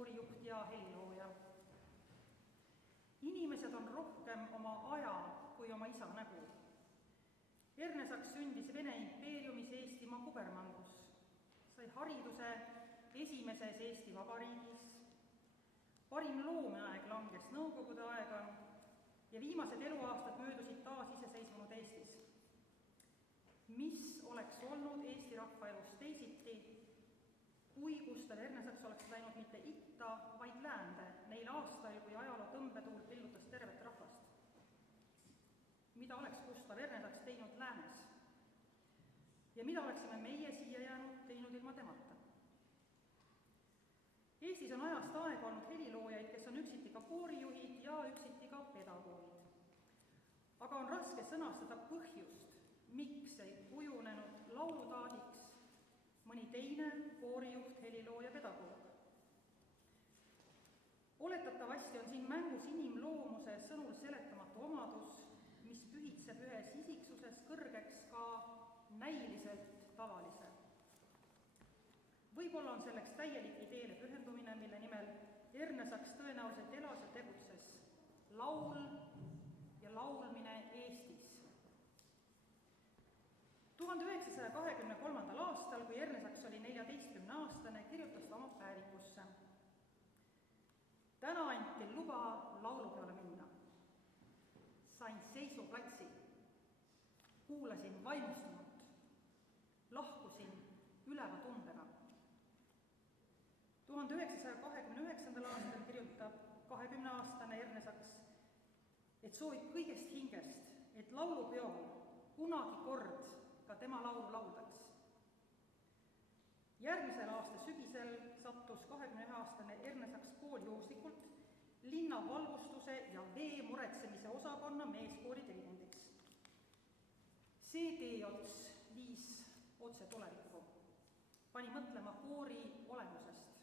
koorijuht ja helilooja. Inimesed on rohkem oma aja kui oma isa nägu. Ernesaks sündis Vene impeeriumis Eestimaa kubermangus, sai hariduse esimeses Eesti Vabariigis, parim loomeaeg langes Nõukogude aega ja viimased eluaastad möödusid taasiseseisvunud Eestis. Mis oleks olnud Eesti rahva elus teisiti, kui Gustav Ernesaks oleks läinud mitte itta, vaid läände neil aastail, kui ajaloo tõmbetuul pillutas tervet rahvast? Mida oleks Gustav Ernesaks teinud läänes? Ja mida oleksime meie siia jäänud teinud ilma temata? Eestis on ajast aega olnud heliloojaid, kes on üksiti ka koorijuhid ja üksiti ka pedagoogid. Aga on raske sõnastada põhjust, miks ei kujunenud laulutaadiks mõni teine koorijuht, helilooja, pedagoog. Oletatavasti on siin mängus inimloomuse sõnul seletamatu omadus, mis pühitseb ühes isiksuses kõrgeks ka näiliselt tavalise. Võib-olla on selleks täielik ideele pühendumine, mille nimel Ernesaks tõenäoliselt elas ja tegutses. Laul ja laulmine Eestis. 1923. aastal, kui Ernesaks oli 14-aastane, kirjutas ta oma päevikusse. Täna anti luba laulupeole minna. Sain seisuplatsi, kuulasin vaimustunut, lahkusin üleva tundega. 1929. aastal kirjutab 20-aastane Ernesaks, et soovib kõigest hingest, et laulupeol kunagi kord ka tema laulu lauldaks. Järgmisel aasta sügisel sattus 21-aastane Ernesaks kooljuhuslikult linna valgustuse ja vee muretsemise osakonna meeskoori dirigendiks. See teeots viis otse tulevikku, pani mõtlema koori olemusest.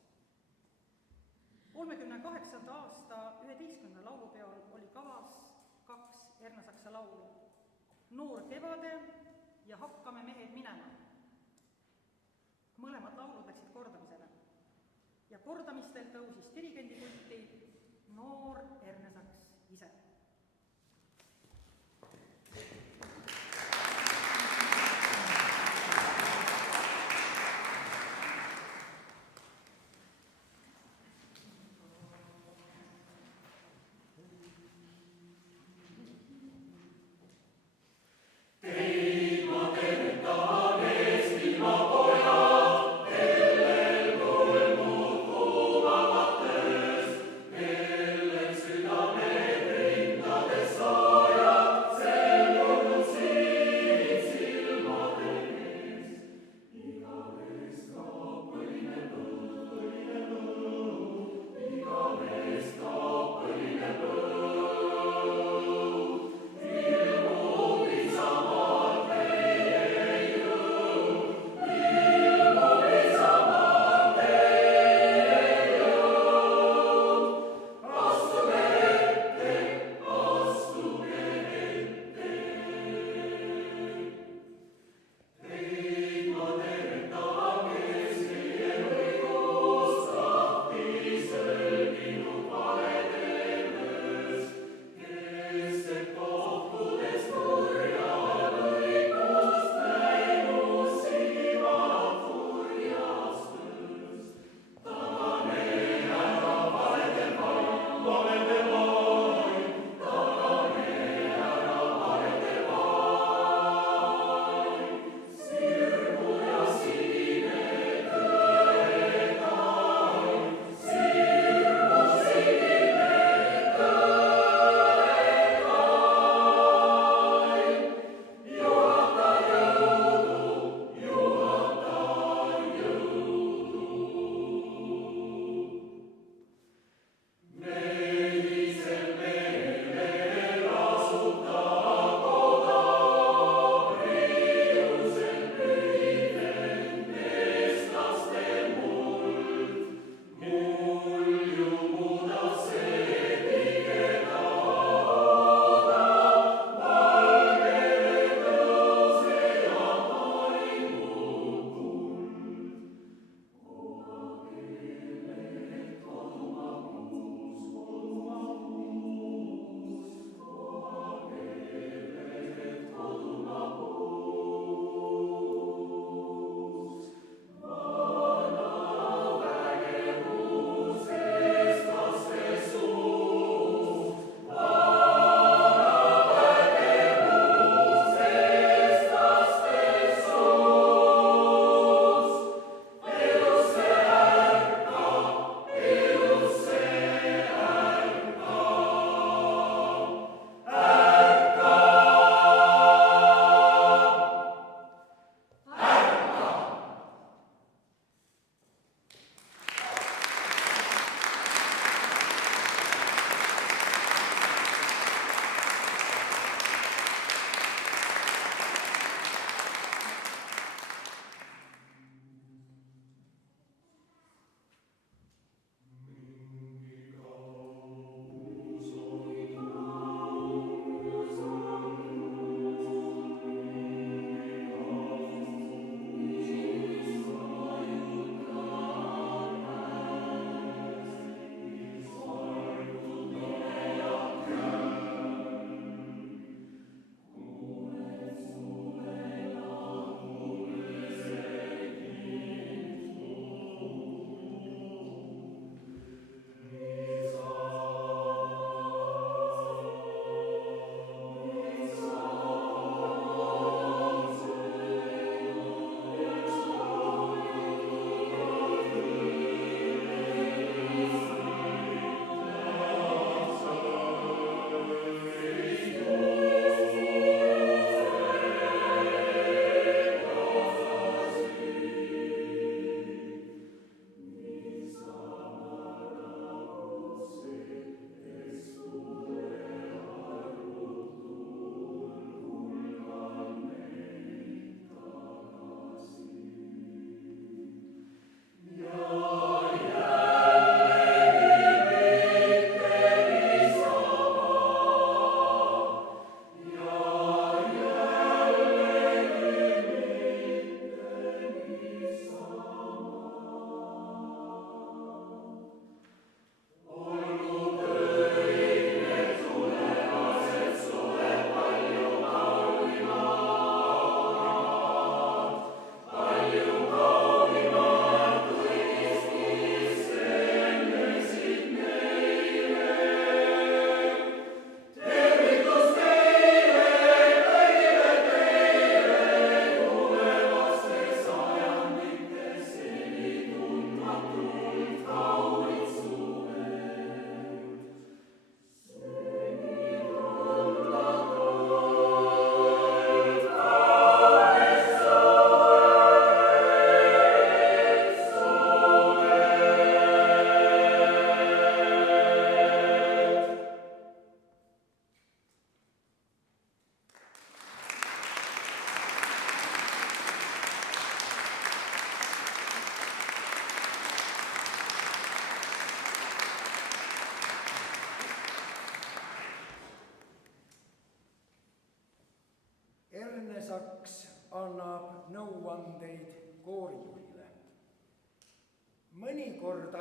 38. aasta 11. laulupeol oli kavas 2 Ernesaksa laulu, Noor kevade ja Hakkame mehed minema. Mõlemad laulud läksid kordamisele ja kordamistel tõusis dirigendipulti noor Ernesaks ise. Sydämen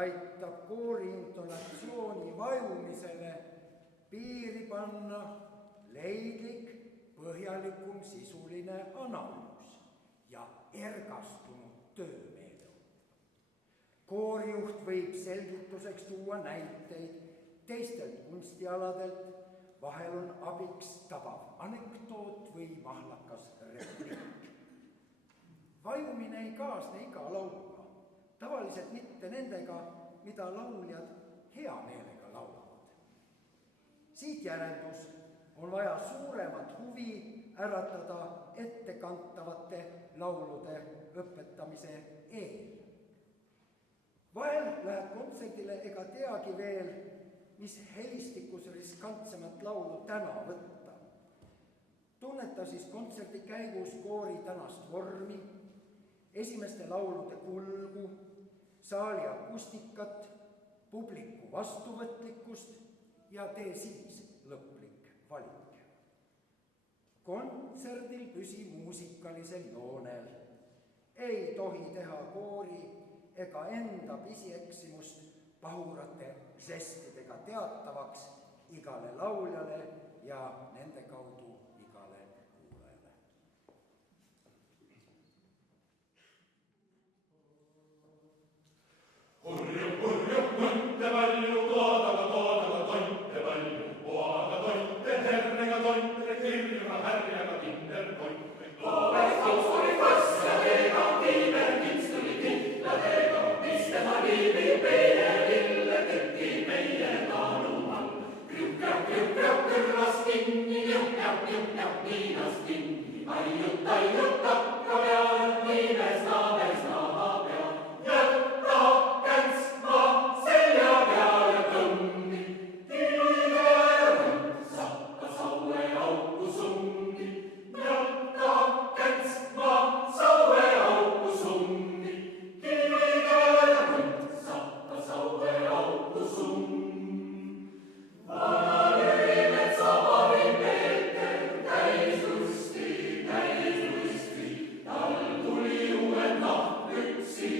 aitab koori intonatsiooni vajumisele piiri panna leidlik, põhjalikum sisuline analüüs ja ergastunud töömeelu. Koorijuht võib selgituseks tuua näiteid teistelt kunstialadelt, vahel on abiks tabav anekdoot või mahlakas repliik. Vajumine ei kaasne iga lauluga, tavaliselt mitte nendega, mida lauljad hea meelega laulavad. Siit järeldus on vaja suuremat huvi äratada ettekantavate laulude õpetamise eel. Vahel lähed kontserdile ega teagi veel, mis helistikus riskantsemat laulu täna võtta. Tunneta siis kontserdi käigus koori tänast vormi, esimeste laulude kulgu, saali akustikat, publiku vastuvõtlikkust ja tee siis lõplik valik. Kontserdil püsi muusikalisel joonel. Ei tohi teha koori ega enda pisieksimust pahurate žestidega teatavaks igale lauljale ja nende kaudu igale kuulajale. Hurju, munte palju, toodaga, tonte palju, poaga tonte, hernega tonte, kirjuga, härjaga, kinder tonte. Koobes kausturi kass ja teega, tiimer, kinstuli kihladega, mis tema liibi meie lille teki meie taanumal. Krjukjak, kõrras kinni, njukjak, niinas kinni, aiut, takka peale, niimes naha peal. Jätta käntsma selja peale kõmmi, tiigerund sappa saue auku summi. Jätta käntsma saue auku summi, tiigerund sappa saue auku summi. Vana lüümet sabarin Peeter, täis lusti, tal tuli uued nahkpüksi,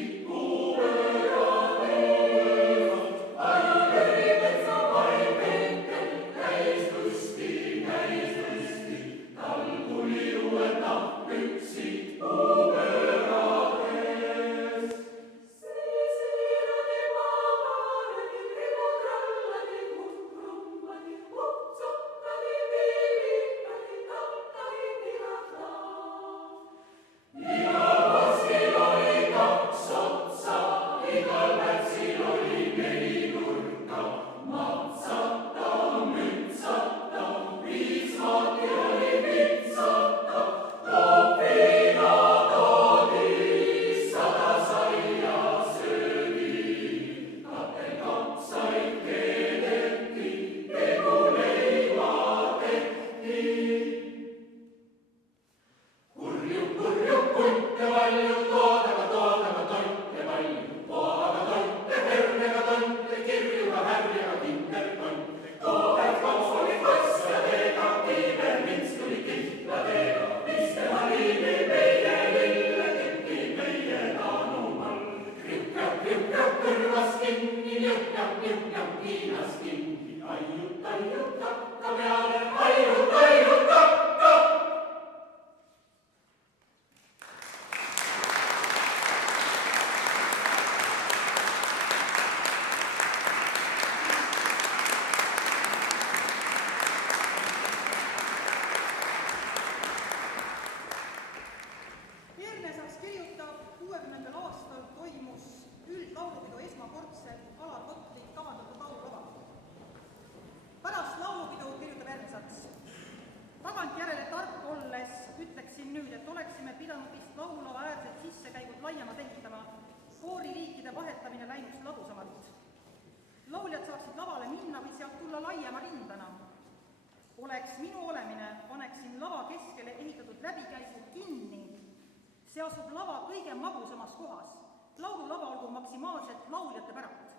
See asub lava kõige magusamas kohas. Laululava olgu maksimaalselt lauljate päralt.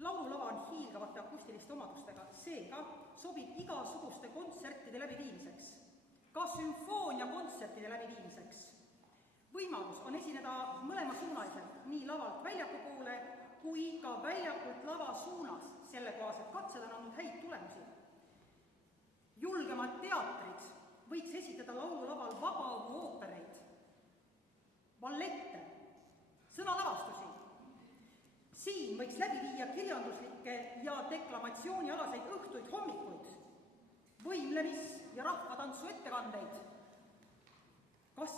Laululava on hiilgavate akustiliste omadustega, seega sobib igasuguste kontsertide läbiviimiseks, ka sümfoonia kontsertide läbiviimiseks. Võimalus on esineda mõlemasuunaliselt, nii lavalt väljaku poole kui ka väljakult lava suunas. Sellekohased katsed on andnud häid tulemusi. Julgemad teatrid võiks esitada laululaval vabaõhuoopereid, ballette, sõnalavastusi. Siin võiks läbi viia kirjanduslikke ja deklamatsioonialaseid õhtuid hommikuid, võimlemis- ja rahvatantsu ettekandeid. Kas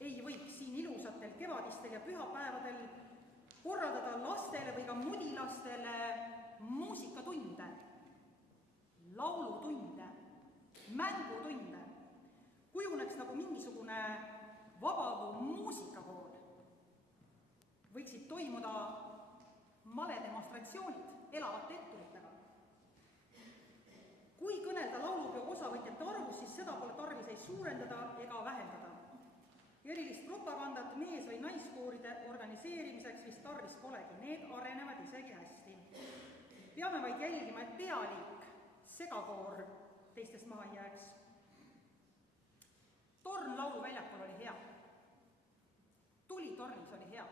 ei võiks siin ilusatel kevadistel ja pühapäevadel korraldada lastele või ka mudilastele muusikatunde, laulutunde, mängutunde, kujuneks nagu mingisugune vabaõhu muusikakool. Võiksid toimuda maledemonstratsioonid elavate etturitega. Kui kõnelda laulupeo osavõtjate arvus, siis seda pole tarvis ei suurendada ega vähendada. Erilist propagandat mees- või naiskooride organiseerimiseks vist tarvis polegi, need arenevad isegi hästi. Peame vaid jälgima, et pealiik, segakoor teistest maha ei jääks. Torn lauluväljakul oli hea. Tuli tornis oli hea.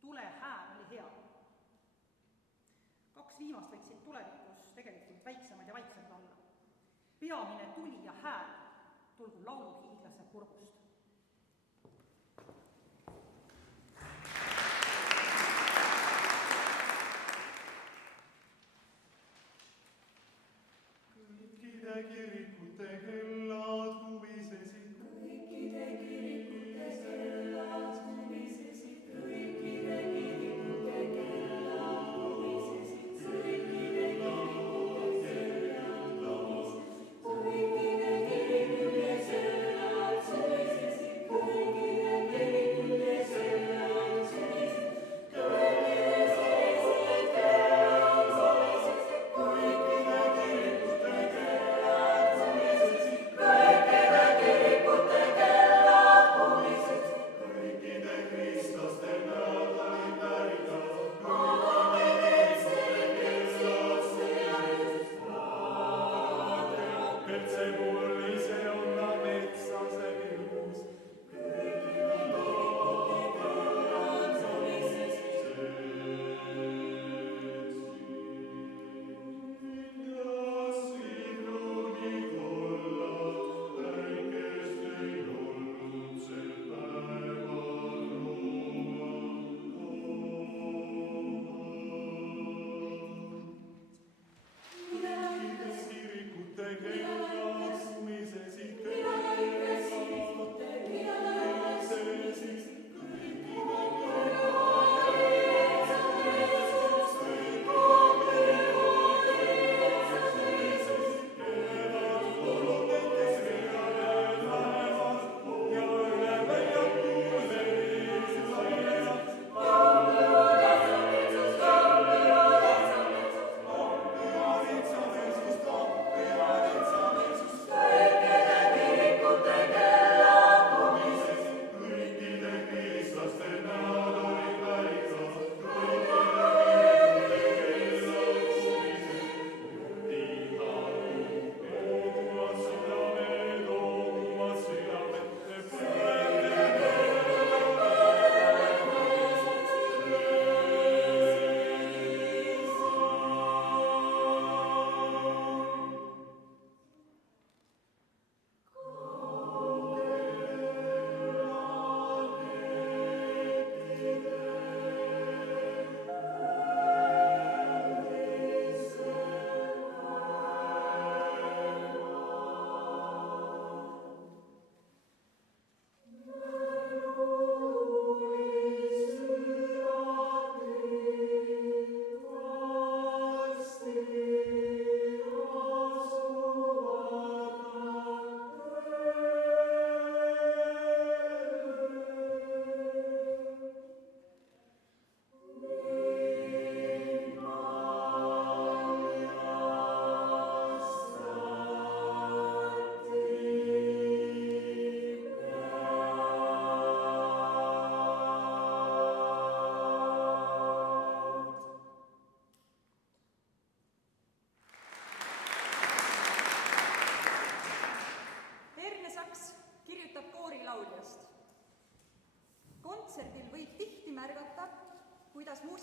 Tule hääl oli hea. 2 viimast võiksid tulevikus tegelikult väiksemad ja vaiksemad olla. Peamine tuli ja hääl tulgu lauluhiiglase kurgust. Kõikide kirikute kellad huvisesid. Kõikide kirikute kellad huvisesid. Kõikide kirikute kellad huvisesid. Kõikide kirikute kellad huvisesid. Kõikide kirikute kellad huvisesid.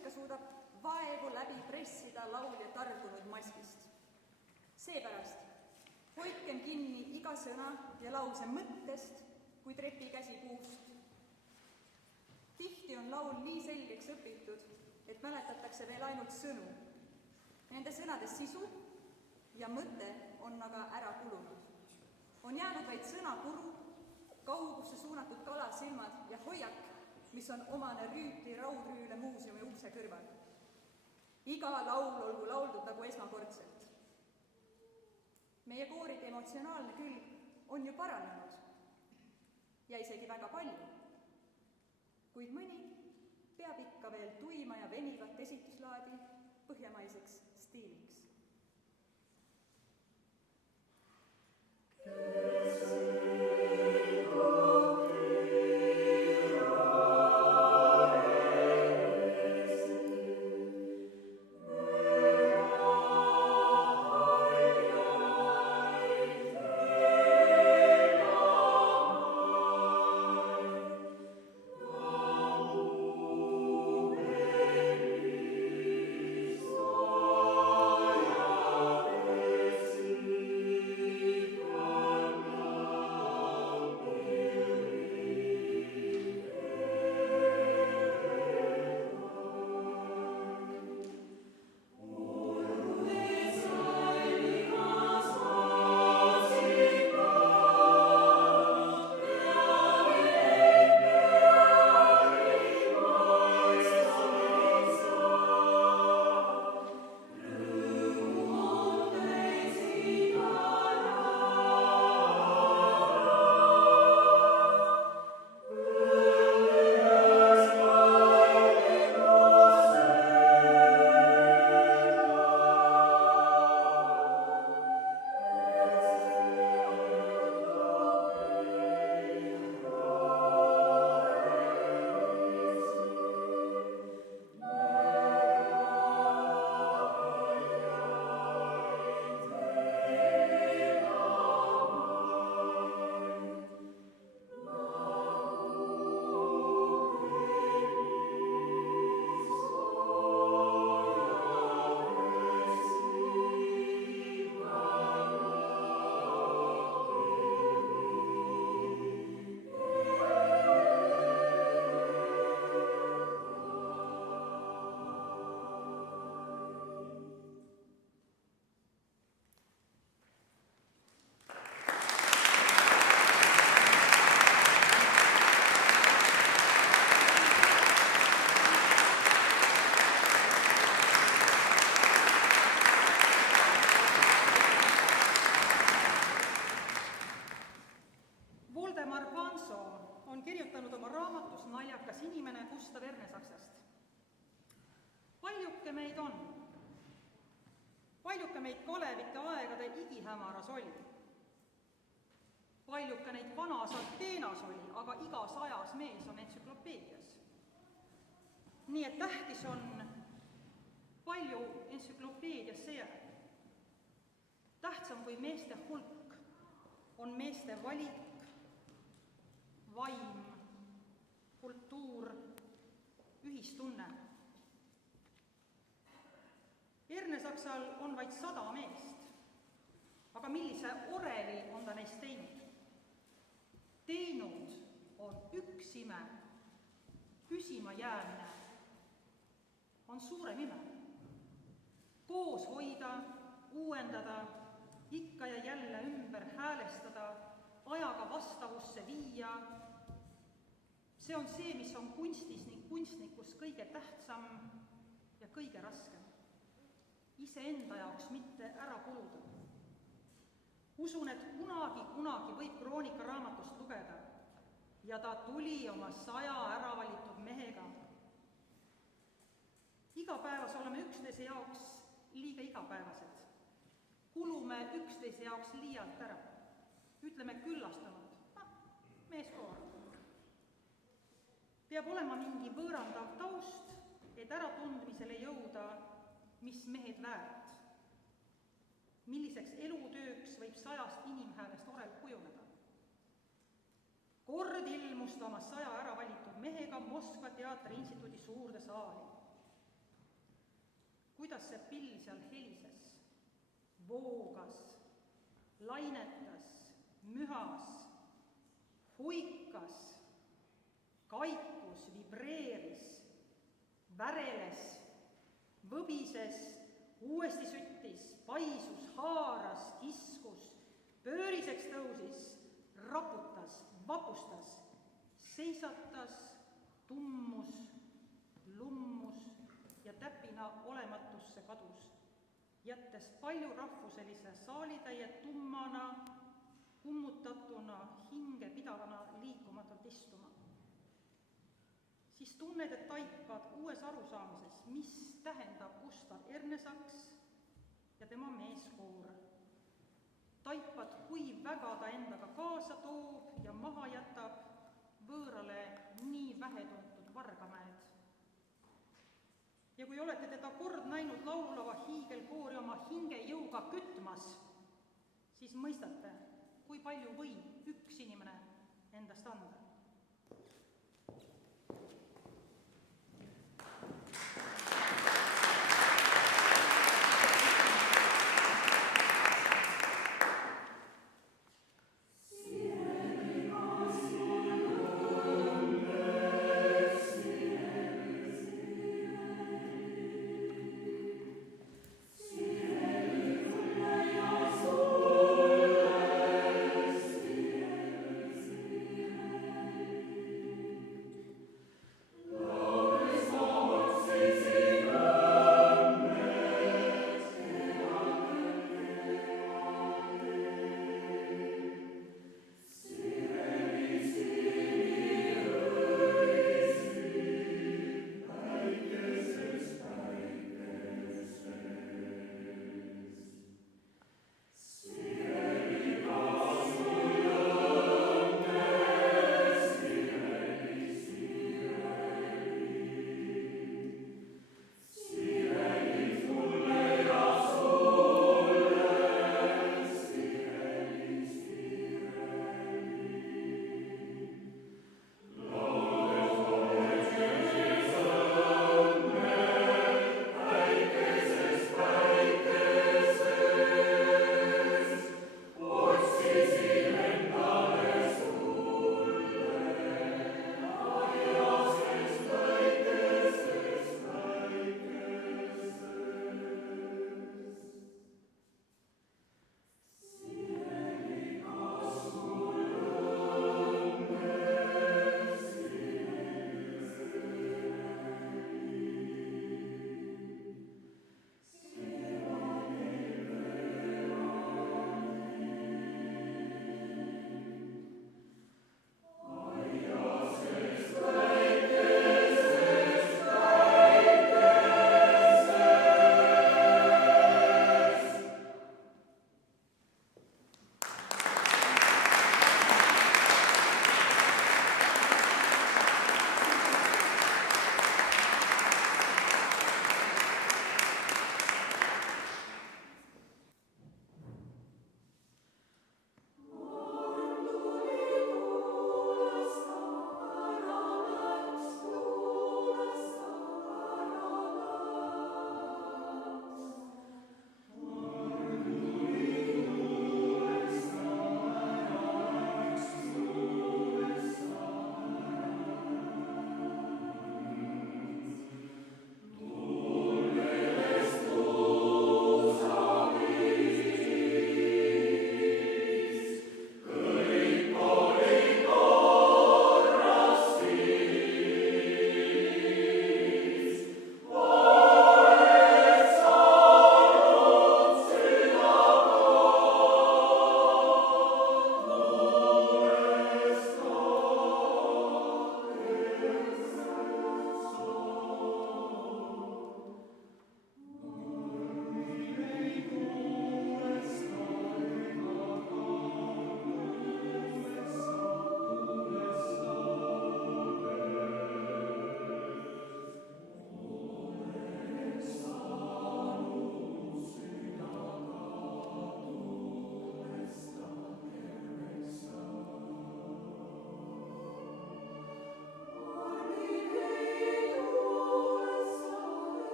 muusika suudab vaevu läbi pressida laulja targunud maskist. Seepärast hoidkem kinni iga sõna ja lause mõttest, kui trepikäsi puust. Tihti on laul nii selgeks õpitud, et mäletatakse veel ainult sõnu. Nende sõnade sisu ja mõte on aga ära kulunud. On jäänud vaid sõnapuru, kaugusse suunatud kalasilmad ja hoiak, mis on omane Rüütli raudrüüle muuseumi ukse kõrval. Iga laul olgu lauldud nagu esmakordselt. Meie kooride emotsionaalne külg on ju paranenud ja isegi väga palju, kuid mõni peab ikka veel tuima ja venivat esituslaadi põhjamaiseks stiiliks. Paljuke meid Kalevite aegade igihämaras oli. Paljuke neid vanas Ateenas oli, aga igas ajas mees on entsüklopeedias. Nii et tähtis on palju entsüklopeediasse jääb. Tähtsam kui meeste hulk on meeste valik, vaim, kultuur, ühistunne. Ernesaksal on vaid 100 meest, aga millise oreli on ta neist teinud? Teinud on üks ime, püsima jäämine on suurem ime. Koos hoida, uuendada, ikka ja jälle ümber häälestada, ajaga vastavusse viia. See on see, mis on kunstis ning kunstnikus kõige tähtsam ja kõige raskem. Iseenda jaoks mitte ära kuluda. Usun, et kunagi võib kroonikaraamatust lugeda ja ta tuli oma 100 äravalitud mehega. Igapäevas oleme üksteise jaoks liiga igapäevased. Kulume üksteise jaoks liialt ära. Ütleme küllastanud, meeskoor. Peab olema mingi võõrandav taust, et äratundmisele jõuda, mis mehed väärt. Milliseks elutööks võib 100 inimhäälest orel kujuneda. Kord ilmus ta oma 100 äravalitud mehega Moskva teatri instituudi suurde saali. see pill seal helises, voogas, lainetas, mühas, huikas, kaikus, vibreeris, väreles, võbises, uuesti süttis, paisus, haaras, kiskus, pööriseks tõusis, raputas, vapustas, seisatas, tummus, lummus ja täpina olematusse kadus, jättes paljurahvuselise saalitäie tummana, kummutatuna, hingepidavana liikumatult istuma. Siis tunned, et taipad uues arusaamises, mis tähendab Gustav Ernesaks ja tema meeskoor. Taipad, kui väga ta endaga kaasa toob ja maha jätab võõrale nii vähetuntud Vargamäed. Ja kui olete teda kord näinud laulava hiigelkoori oma hingejõuga kütmas, siis mõistate, kui palju võib üks inimene endast anda. Siere,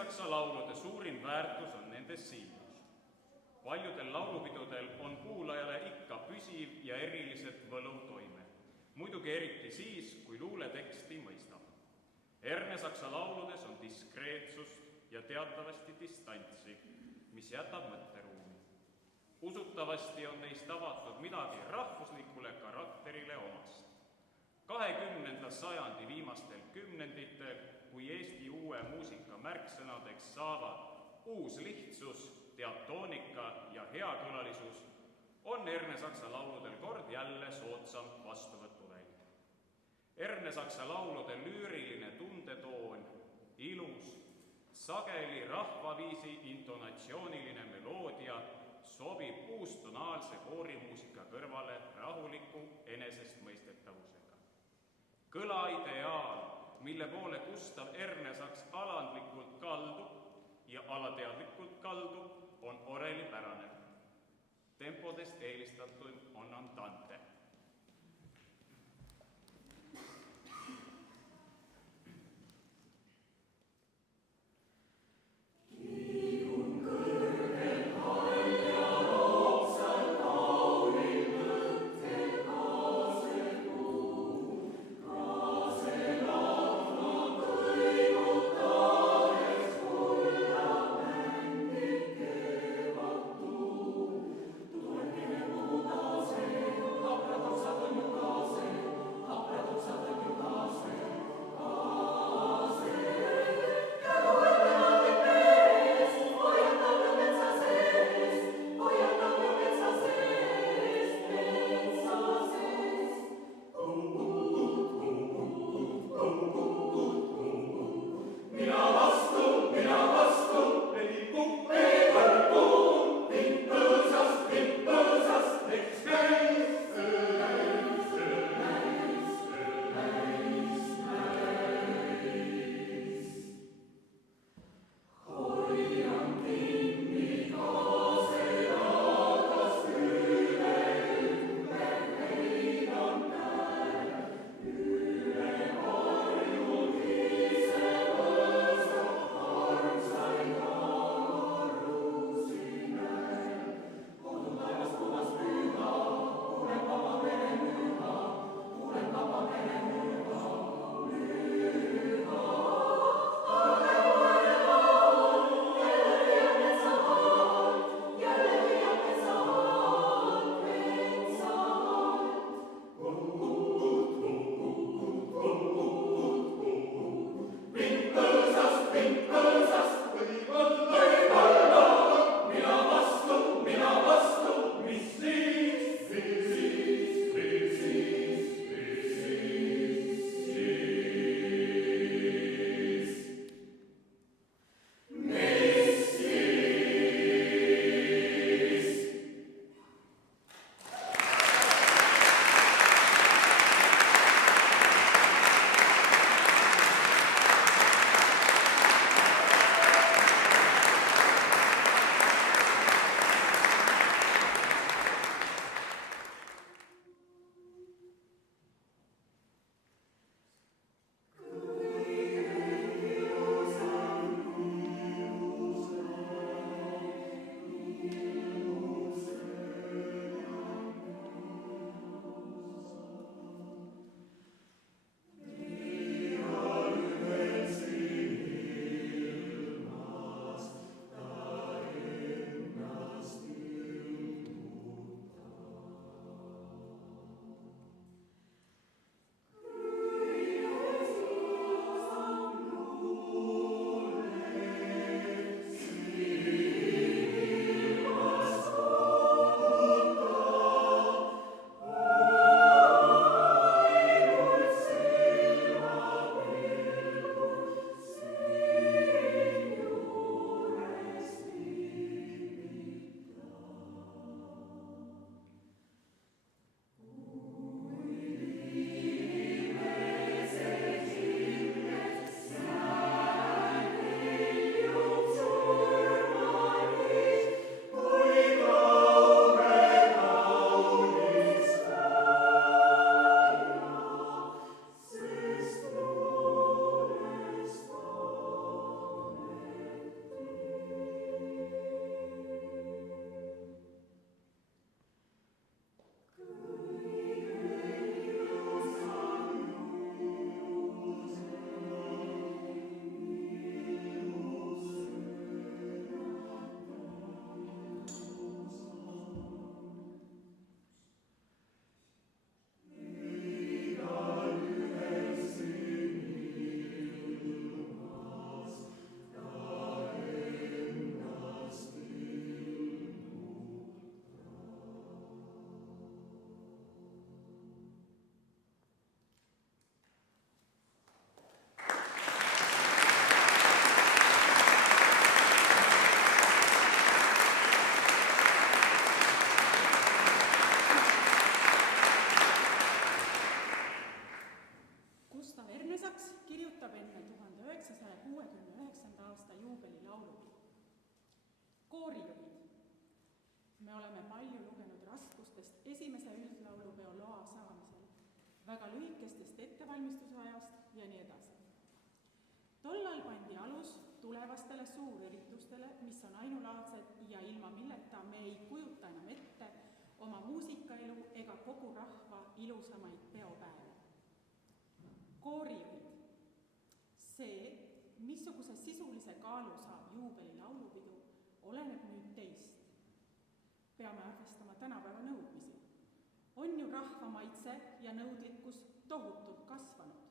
Erne-Saksa laulude suurim väärtus on nende siirus. Paljudel laulupidudel on kuulajale ikka püsiv ja eriliselt võluv toime, muidugi eriti siis, kui luuleteksti mõistab. Erne-Saksa lauludes on diskreetsust ja teatavasti distantsi, mis jätab mõtteruumi. Usutavasti on neist avatud midagi rahvuslikule karakterile omast. 20. sajandi viimastel kümnenditel, kui Eesti uue muusika märksõnadeks saavad uus lihtsus, diatoonika ja heakõlalisus, on Erne-Saksa lauludel kord jälle soodsam vastuvõtuväljak. Erne-Saksa laulude lüüriline tundetoon, ilus, sageli rahvaviisi intonatsiooniline meloodia sobib uustonaalse koorimuusika kõrvale rahuliku enesestmõistetavusega. Kõlaideaal, mille poole Gustav Ernesaks alandlikult kaldub ja alateadlikult kaldub, on orelipärane. Tempodest eelistatud on andante. Tolke Ernesaks kirjutab enne 1969. aasta juubelilaulu. Koorijuhid. Me oleme palju lugenud raskustest esimese üldlaulupeo loa saamisel, väga lühikestest ettevalmistusajast ja nii edasi. Tollal pandi alus tulevastele suurüritustele, mis on ainulaadsed ja ilma milleta me ei kujuta enam ette oma muusikaelu ega kogu rahva ilusamaid peopäevi. Koorijuhid. See, missuguse sisulise kaalu saab juubelilaulupidu, oleneb nüüd teist. Peame arvestama tänapäeva nõudmisi. On ju rahva maitse ja nõudlikkus tohutult kasvanud.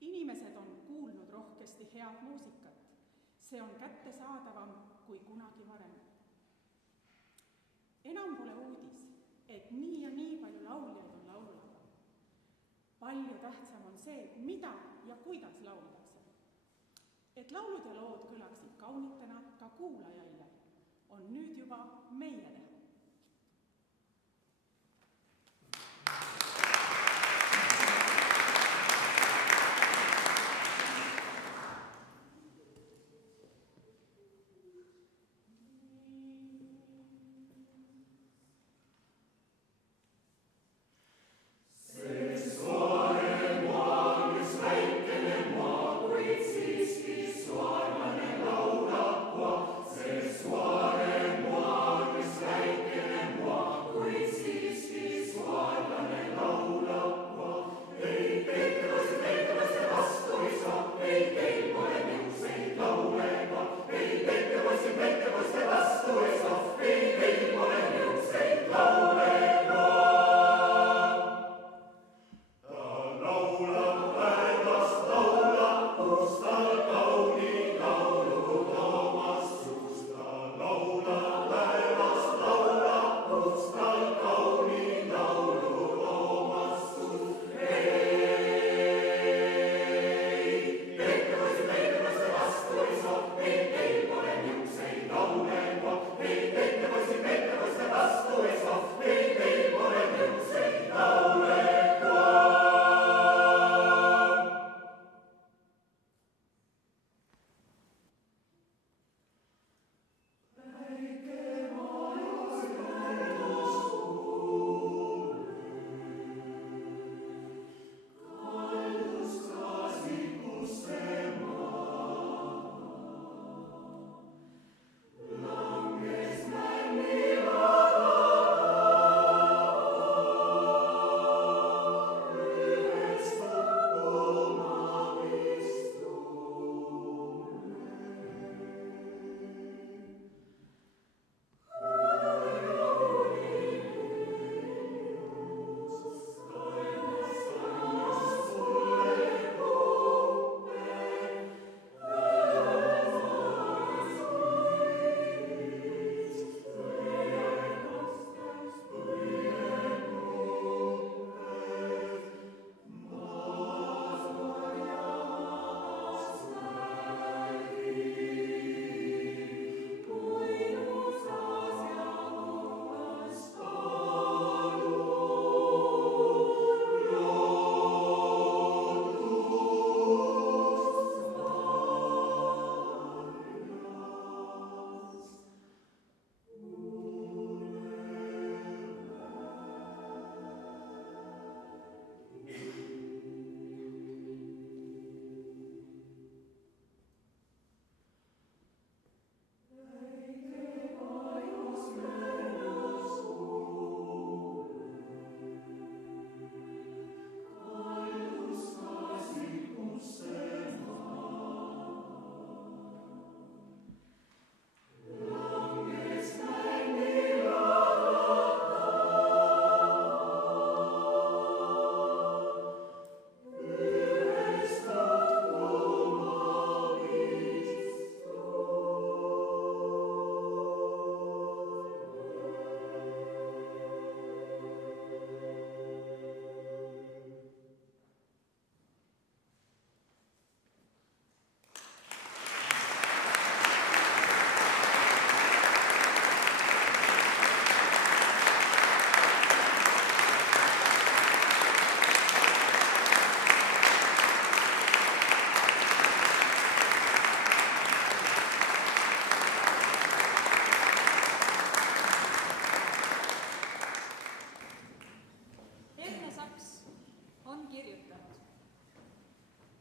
Inimesed on kuulnud rohkesti head muusikat. See on kättesaadavam kui kunagi varem. Enam pole uudis, et nii ja nii palju lauljaid on laululaval. Palju tähtsam on see, mida ja kuidas lauldakse. Et laulud ja lood kõlaksid kaunitena ka kuulajaile, on nüüd juba meie teha. Suarlane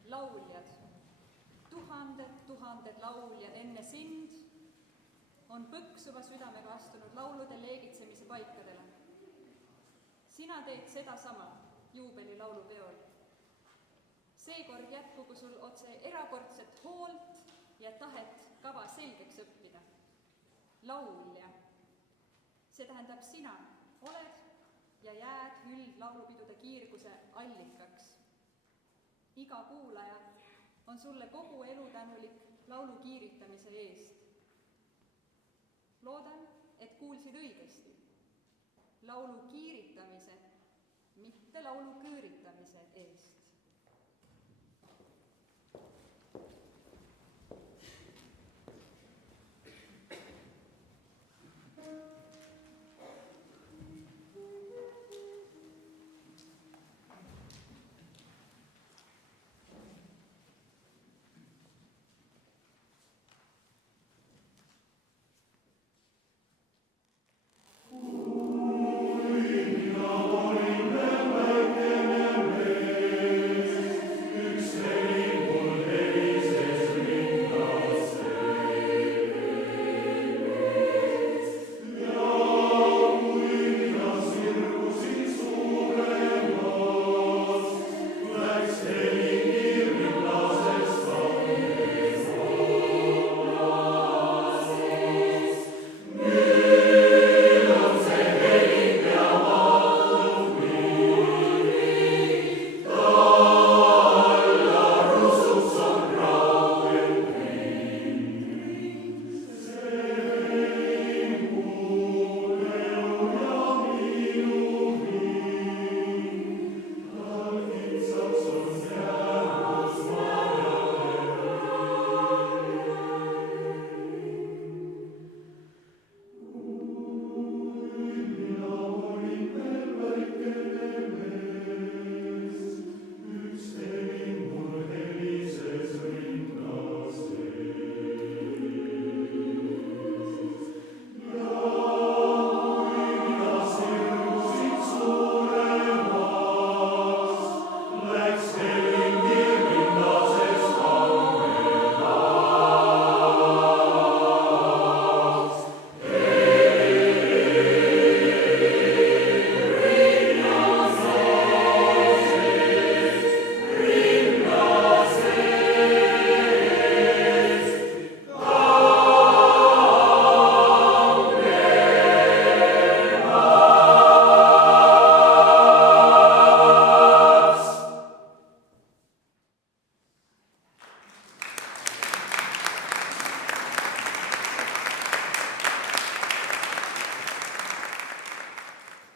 lauljad, tuhanded lauljad enne sind on põksuva südamega astunud laulude leegitsemise paikadele. Sina teed sedasama juubelilaulupeol. Seekord jätkugu sul otse erakordset hoolt ja tahet kava selgeks õppida. Laulja, see tähendab sina oled ja jääd üldlaulupidude kiirguse allikaks. Iga kuulaja on sulle kogu elu tänulik laulu kiiritamise eest. Loodan, et kuulsid õigesti. Laulu kiiritamise, mitte laulu kööritamise eest.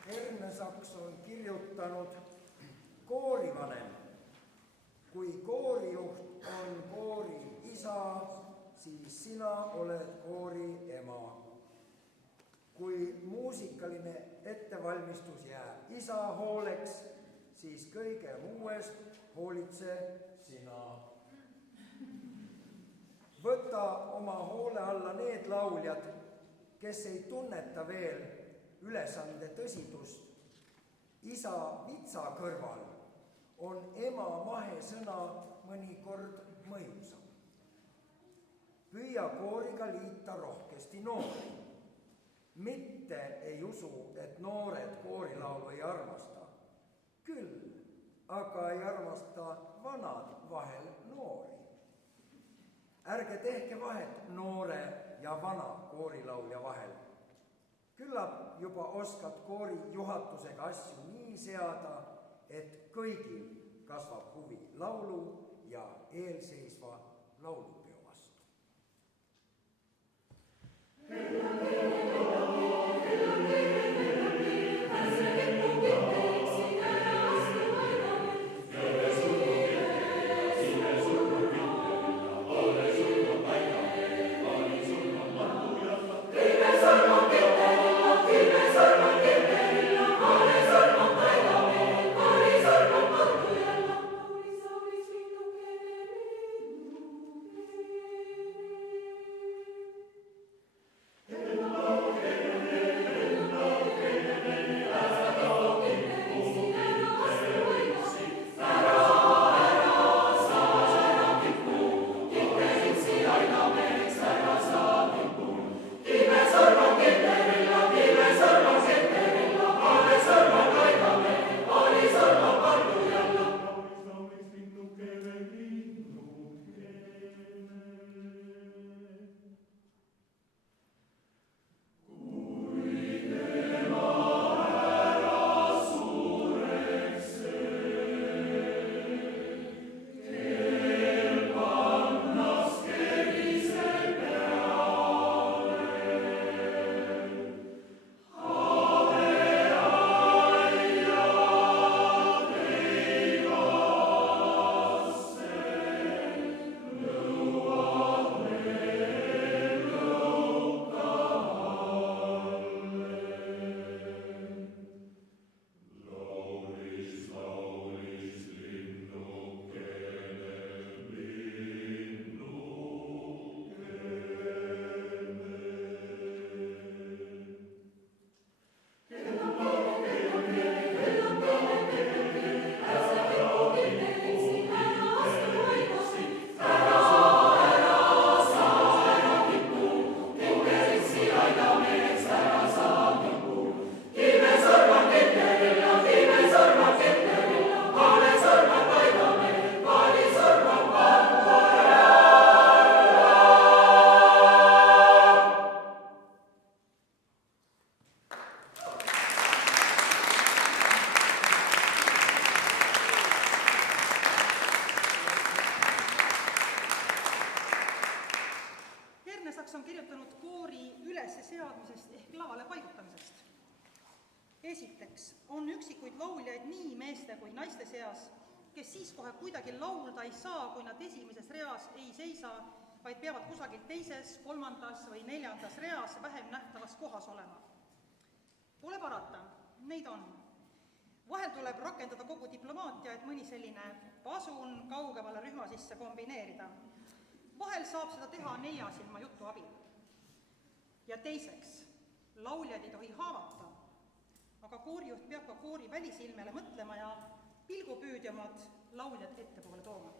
Ernesaks on kirjutanud koorivanem. Kui koorijuht on koori isa, siis sina oled koori ema. Kui muusikaline ettevalmistus jääb isa hooleks, siis kõige muuest hoolitse sina. Võta oma hoole alla need lauljad, kes ei tunneta veel ülesande tõsidust. Isa vitsa kõrval on ema mahesõna mõnikord mõjusam. Püüa kooriga liita rohkesti noori. Mitte ei usu, et noored koorilaulu ei armasta. Küll, aga ei armasta vanad vahel noori. Ärge tehke vahet noore ja vana koorilaulja vahel. Küllap juba oskad koori juhatusega asju nii seada, et kõigil kasvab huvi laulu ja eelseisva laulupeo vastu. Hello. seadmisest ehk lavale paigutamisest. Esiteks on üksikuid lauljaid nii meeste kui naiste seas, kes siis kohe kuidagi laulda ei saa, kui nad esimeses reas ei seisa, vaid peavad kusagil teises, kolmandas või neljandas reas vähem nähtavas kohas olema. Pole parata, neid on. Vahel tuleb rakendada kogu diplomaatia, et mõni selline pasun kaugemale rühma sisse kombineerida. Vahel saab seda teha 4 silma jutu abil. Ja teiseks, lauljad ei tohi haavata, aga koorijuht peab ka koori välisilmele mõtlema ja pilgupüüdjamad lauljad ettepoole tooma.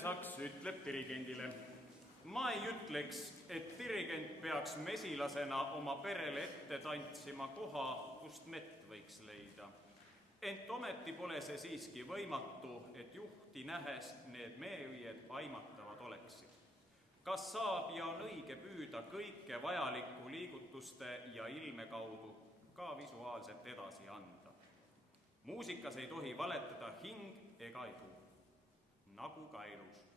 Saks ütleb dirigendile: ma ei ütleks, et dirigent peaks mesilasena oma perele ette tantsima koha, kust mett võiks leida. Ent ometi pole see siiski võimatu, et juhti nähes need meeõied aimatavad oleksid. Kas saab ja on õige püüda kõike vajalikku liigutuste ja ilme kaudu ka visuaalselt edasi anda? Muusikas ei tohi valetada hing ega idu, nagu ka elus.